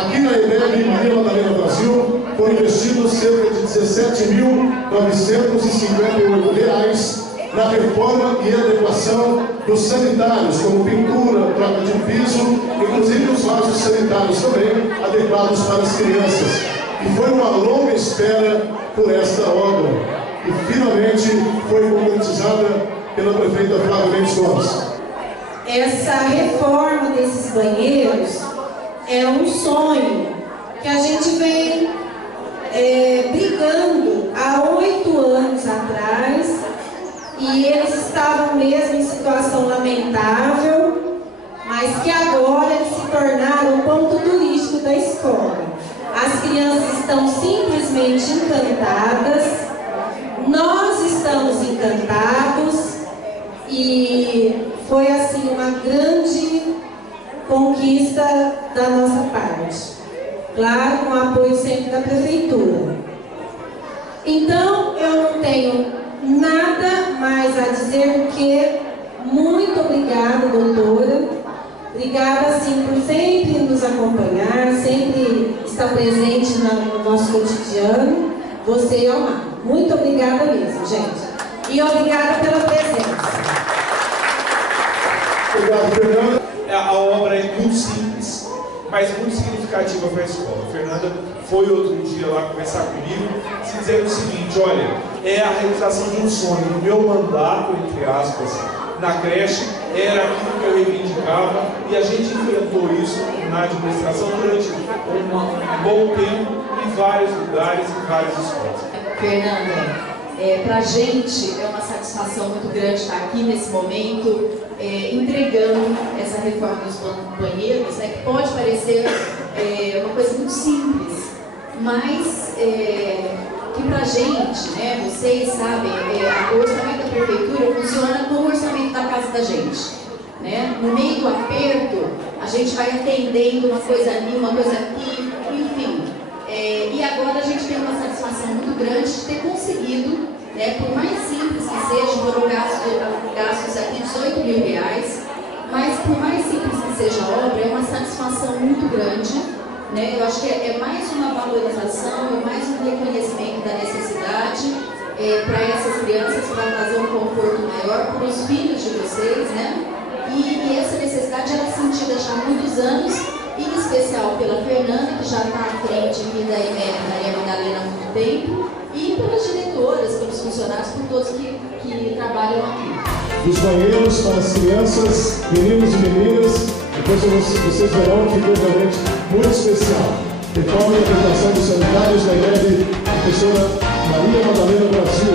Aqui na EMEB Maria Madalena Brasil foram investidos cerca de R$ 17.958 na reforma e adequação dos sanitários, como pintura, troca de piso, inclusive os vasos sanitários também adequados para as crianças. E foi uma longa espera por esta obra, e finalmente foi concretizada pela prefeita Flávia Mendes Gomes. Essa reforma desses banheiros é um sonho que a gente vem brigando há 8 anos atrás, e eles estavam mesmo em situação lamentável, mas que agora eles se tornaram um ponto turístico da escola. As crianças estão simplesmente encantadas, nós estamos encantados, e foi assim uma grande conquista da nossa parte. Claro, com o apoio sempre da prefeitura. Então, eu não tenho nada mais a dizer do que muito obrigada, doutora. Obrigada, sim, por sempre nos acompanhar, sempre estar presente no nosso cotidiano. Você é uma. Muito obrigada mesmo, gente. E obrigada pela presença. Obrigado, Fernanda. A obra é muito simples, mas muito significativa para a escola. A Fernanda foi outro dia lá conversar comigo, se dizendo o seguinte: olha, é a realização de um sonho. O meu mandato, entre aspas, na creche, era aquilo que eu reivindicava, e a gente enfrentou isso na administração durante um bom tempo, em vários lugares, em várias escolas. Fernanda, para a gente é uma satisfação muito grande estar aqui nesse momento, entregando essa reforma dos banheiros, né, que pode parecer uma coisa muito simples, mas que para a gente, né, vocês sabem, o orçamento da prefeitura funciona como o orçamento da casa da gente. Né? No meio do aperto, a gente vai atendendo uma coisa ali, uma coisa aqui, enfim. E agora a gente tem uma satisfação muito grande de ter conseguido, né, por mais simples que seja, foram gastos aqui R$18 mil, mas por mais simples que seja a obra, é uma satisfação muito grande, né? Eu acho que é mais uma valorização, é mais um reconhecimento da necessidade para essas crianças, para trazer um conforto maior para os filhos de vocês, né? E essa necessidade era sentida já há muitos anos, em especial pela Fernanda, que já está à frente aqui da EMEB Maria Madalena há muito tempo, e pelas diretoras, pelos funcionários, por todos que trabalham aqui. Os banheiros para as crianças, meninos e meninas, depois vocês verão que ficou realmente muito especial. Reforma e aplicação dos sanitários da EMEB, professora Maria Madalena Brasil.